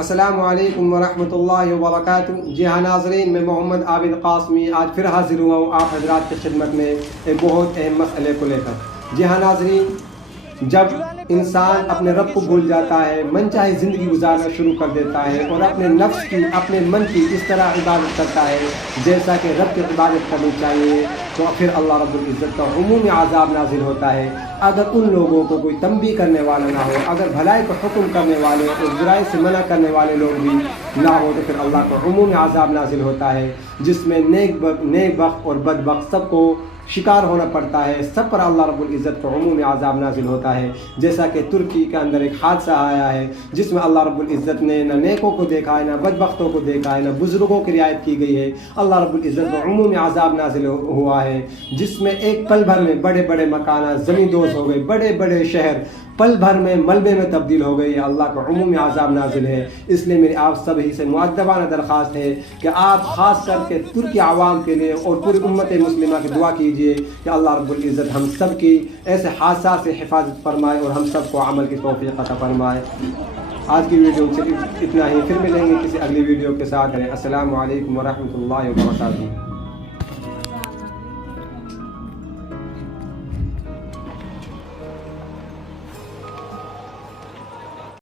अस्सलामु अलैकुम वरहमतुल्लाहि वबरकातुहू। जी हाँ नाज़रीन, मैं मोहम्मद आबिद क़ासमी आज फिर हाज़िर हुआ हूँ आप हज़रात की खिदमत में एक बहुत अहम मसले को लेकर। जी हाँ नाज़रीन, जब इंसान अपने रब को भूल जाता है, मन चाहे ज़िंदगी गुजारना शुरू कर देता है और अपने नफ्स की, अपने मन की इस तरह इबादत करता है जैसा कि रब की इबादत करनी चाहिए, तो फिर अल्लाह रब्बुल इज़्ज़त का उमूमी अज़ाब नाज़िल होता है। अगर उन लोगों को कोई तंबीह करने वाला ना हो, अगर भलाई को हुक्म करने वाले और बुराई से मना करने वाले लोग भी ना हो, तो फिर अल्लाह का उमूमी अज़ाब नाज़िल होता है, जिसमें नेक बख्त और बदबख्त सबको शिकार होना पड़ता है। सब पर अल्लाह रब्बुल इज़्ज़त का उमूमी अज़ाब नाज़िल होता है। जैसा कि तुर्की के अंदर एक हादसा आया है जिसमें अल्लाह रब्बुल इज़्ज़त ने न नेकों को देखा है, न बदबख्तों को देखा है, न बुज़ुर्गों की रियायत की गई है। अल्लाह रब्बुल इज़्ज़त का उमूमी अज़ाब नाज़िल हुआ है, जिसमें एक पल भर में बड़े बड़े मकानात ज़मींदोज़ हो गए, बड़े बड़े शहर पल भर में मलबे में तब्दील हो गई। अल्लाह का उमूमी अज़ाब नाज़िल है। इसलिए मेरी आप सभी से मुअद्दबाना दरख्वास्त है कि आप ख़ास करके तुर्की आवाम के लिए और पूरी उम्मत मुस्लिमा की दुआ कीजिए कि अल्लाह रब्बुल इज़्ज़त हम सब की ऐसे हादसा से हिफाजत फरमाए और हम सबको अमल की तौफ़ीक़ अता फरमाए। आज की वीडियो से इतना ही, फिर मिलेंगे किसी अगली वीडियो के साथ। अस्सलामु अलैकुम वरहमतुल्लाहि वबरकातुहू।